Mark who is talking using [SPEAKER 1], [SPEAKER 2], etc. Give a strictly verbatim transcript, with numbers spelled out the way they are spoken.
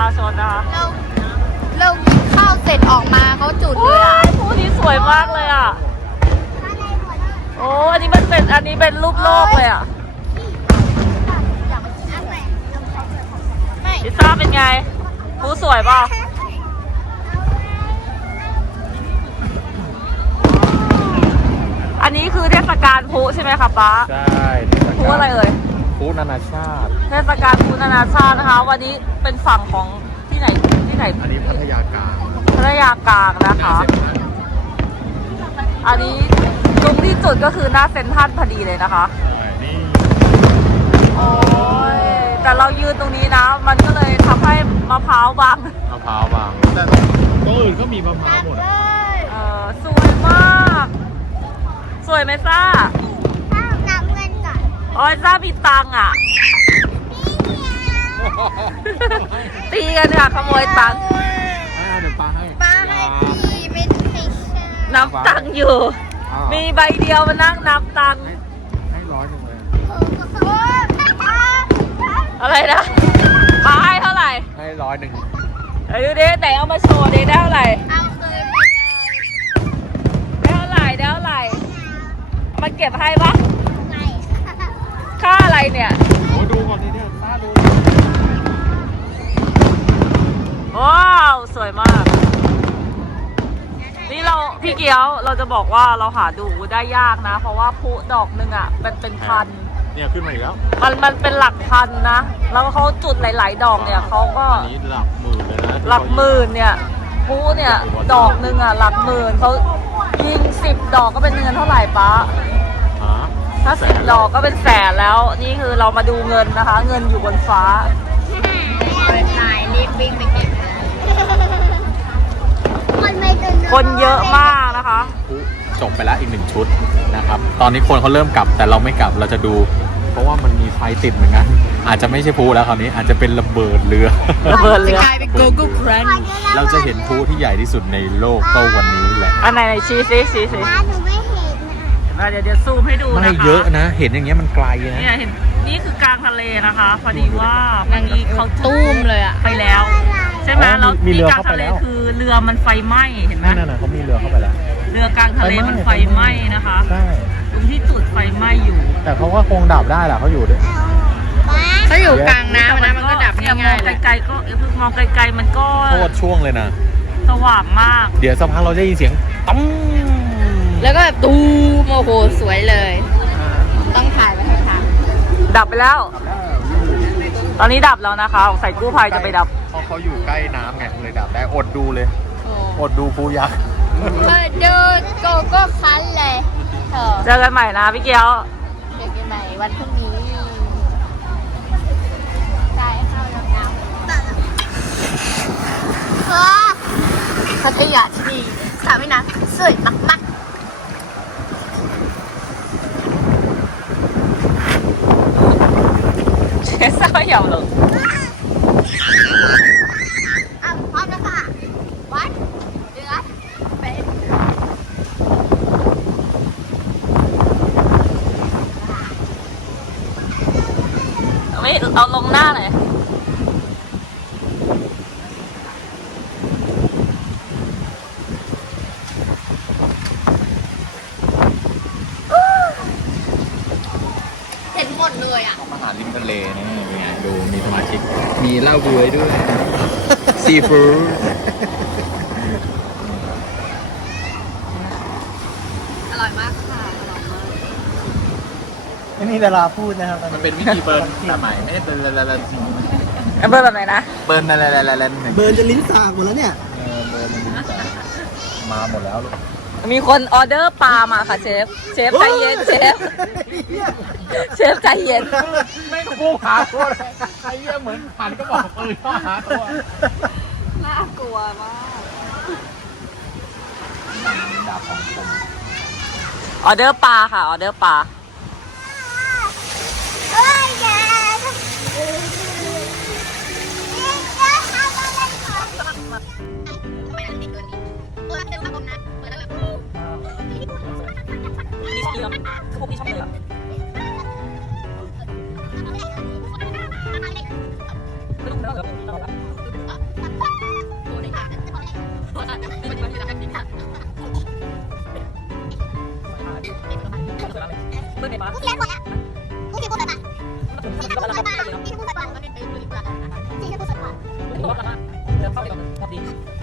[SPEAKER 1] ชนนะคะ
[SPEAKER 2] เราเรากินข้าวเสร็จออกมาเขาจุดเลยอ่ะ
[SPEAKER 1] ผู้นี้สวยมากเลยอ่ะโอ้อันนี้มันเป็นอันนี้เป็นรูปโลกเลยอ่ะพิซซ่าเป็นไงผู้สวยเปล่าอันนี้คือเทศกาลพลุใช่ไหมคะป๊า
[SPEAKER 3] ใช่
[SPEAKER 1] พลุอะไรเอ่ย
[SPEAKER 3] พลุนานาชาติ
[SPEAKER 1] เทศกาลพลุนานาชาตินะคะวันนี้เป็นฝั่งของที่ไหนที่ไหน
[SPEAKER 3] อันนี้พัทยากลาง
[SPEAKER 1] พัทยากลางนะคะอันนี้ตรงที่จุดก็คือหน้าเซ็นทรัลพอดีเลยนะคะ
[SPEAKER 3] นี่
[SPEAKER 1] โอ้ยแต่เรายืนตรงนี้นะมันก็เลยทำให้มะพร้าวบาง
[SPEAKER 3] มะพร้าวบางแต่ตัวอื่นก็มีมะพร้าวหมด
[SPEAKER 1] เออสวยมากสวยไหมซ่า
[SPEAKER 2] นับเงินก่อน
[SPEAKER 1] โอ้ยซ่ามีตังอ่ะตีกันค่ะขโมยตังค์
[SPEAKER 3] เดี๋ยวปาให้
[SPEAKER 2] ปาให้พี่ไม่ให้
[SPEAKER 1] นับตังค์อยู่มีใบเดียวมานั่งนับตังค์
[SPEAKER 3] ให้ร้อยหนึ่งเลย
[SPEAKER 1] อะไรนะมาให้เท่าไหร่
[SPEAKER 3] ให้ร้อยหนึ่ง
[SPEAKER 1] ไอ้ดูดิไหนเอามาโชว์ดิได้เท่าไหร่
[SPEAKER 2] เอาคืนไปเลย
[SPEAKER 1] ได้เท่าไหร่ได้เท่าไหร่มันเก็บให้ปะ
[SPEAKER 2] ไม่
[SPEAKER 1] ค่าอะไรเนี่ย
[SPEAKER 3] โอ้ดูก่อนนี่เนี่ยตาดู
[SPEAKER 1] ว้าวสวยมากนี่เราพี่เกียวเราจะบอกว่าเราหาดูได้ยากนะเพราะว่าพลุดอกหนึ่งอ่ะเป็นเป็นพัน
[SPEAKER 3] เนี่ยขึ้นมาอีกแล้ว
[SPEAKER 1] มันมันเป็นหลักพันนะแล้วเขาจุดหลายๆดอกเนี่ยเขาก็
[SPEAKER 3] อันนี้หลักหมื่นเลยนะ
[SPEAKER 1] หลักหมื่นเนี่ยพลุเนี่ยดอกหนึ่งอ่ะหลักหมื่นเขายิงสิบดอกก็เป็นเงินเท่าไหร่ป๊าถ้าสิบดอกก็เป็นแสนแล้วนี่คือเรามาดูเงินนะคะ เงินอยู่บนฟ้า
[SPEAKER 2] เปิดนายรีบวิ่งไปเก็บคนไม่ตื่น
[SPEAKER 1] คนเยอะมากนะคะ
[SPEAKER 3] จบไปแล้วอีกหนึ่งชุดนะครับตอนนี้คนเขาเริ่มกลับแต่เราไม่กลับเราจะดูเพราะว่ามันมีไฟติดเหมือนกันอาจจะไม่ใช่พลุแล้วคราวนี้อาจจะเป็นระเบิดเรือ
[SPEAKER 1] ระเบิดเรือ
[SPEAKER 2] จะกลายเป็น Google Crunch
[SPEAKER 3] เราจะเห็นพลุที่ใหญ่ที่สุดในโลกก็วันนี้แหละ
[SPEAKER 1] อันไหนชี้ซิชี้ซิ
[SPEAKER 2] หนูไม่เห็น
[SPEAKER 1] นะเดี๋ยวเดี๋ยวซูมให้ดูนะคะ
[SPEAKER 3] ไม่เยอะนะเห็นอย่างเงี้ยมันไกลนะ
[SPEAKER 1] เนี่ยเห็นนี่คือกลางทะเลนะคะพอดีว่ามันมีเขา
[SPEAKER 2] ตุ้มเลยอะ
[SPEAKER 1] ไปแล้วใช่ไหมแล้วที่กลางทะเลคือเรือมันไฟไหม้เห็นไหม
[SPEAKER 3] นั่นน่ะเขามีเรือเข้าไปแล้ว
[SPEAKER 1] เรือกลางทะเลมันไฟไหม้นะคะ
[SPEAKER 3] ใช่
[SPEAKER 1] ตรงที่จุดไฟไหม้อยู่
[SPEAKER 3] แต่เขาก็คงดับได้แหละเขาอยู่ด้วย
[SPEAKER 2] เขาอยู่กลางน้ำนะมันก็ดับง่ายๆเลย
[SPEAKER 1] ไกลๆก็มองไกลๆมันก็
[SPEAKER 3] โคตรช่วงเลยนะ
[SPEAKER 1] สว่างมาก
[SPEAKER 3] เดี๋ยวสักพักเราจะยินเสียงตั้ม
[SPEAKER 2] แล้วก็ตูมโอ้โหสวยเลยต้องถ่ายไว้ให้ทัน
[SPEAKER 1] ดับไปแล้วตอนนี้ดับแล้วนะคะใส่กู้ภัยจะไปดับ
[SPEAKER 3] เพราะเขาอยู่ใกล้น้ำไงเลยดับได้อดดูเลยอดดูปูยักษ์
[SPEAKER 2] เออดูโกโก้คันเลย
[SPEAKER 1] เจอกันใหม่นะพี่เกียว
[SPEAKER 2] เจอกันใหม่วันพรุ่งนี้ใช่ข้าวน้ำน้ำพัทยาที่นี่สระว่ายน้ำสวยมากๆ
[SPEAKER 1] เศร้าเหย่าเลย
[SPEAKER 2] อ่ะพร้อมแล้วค่ะวัดเดือดเป็น
[SPEAKER 1] ไม่เอาลงหน้าหน่อย
[SPEAKER 2] เห็นหมดเลยอ่ะ
[SPEAKER 3] อาหารริมทะเลนี่ไงดูมีสมาชิกมีเหล้าบวยด้วยซีฟู้ด
[SPEAKER 2] อร่อยมากค่ะอร่อยมาก
[SPEAKER 4] ไม่มีเวลาพูดนะครับ
[SPEAKER 3] มันเป็นวิธีเบิร์นสมัยไม่ได้เบิร์นละละละ
[SPEAKER 1] เบิร์นแบบไหนนะ
[SPEAKER 3] เบิร์นละละละละ
[SPEAKER 4] เบิร์นจะลิ้นสากหมดแล้วเนี่ย
[SPEAKER 3] เออเบิร์นลิ้นสากมาหมดแล้วลูก
[SPEAKER 1] มีคนออเดอร์ปลามาค่ะเชฟเชฟใจเย็นเชฟเชฟใจเย็น
[SPEAKER 3] ไม่ถูกหาตัวใครเยี่ยเหมือนหันก็บอกเออชอบหาตัว
[SPEAKER 1] น่ากลัวมาก
[SPEAKER 3] ดาบของผม
[SPEAKER 1] ออเดอร์ปลาค่ะออเดอร์ปลาพวกพี่ชอบเลยอ่ะไม่ต้องเล่าเลยเมื่อไหร่ปะ
[SPEAKER 2] กูเสียหมดอ่ะกูกินกูเลยปะนี่กูเลยปะนี่กูเลยปะนี่กูเลยปะนี่กูเลยปะ
[SPEAKER 1] เดี๋ยวเข้าไปก่อนพอดี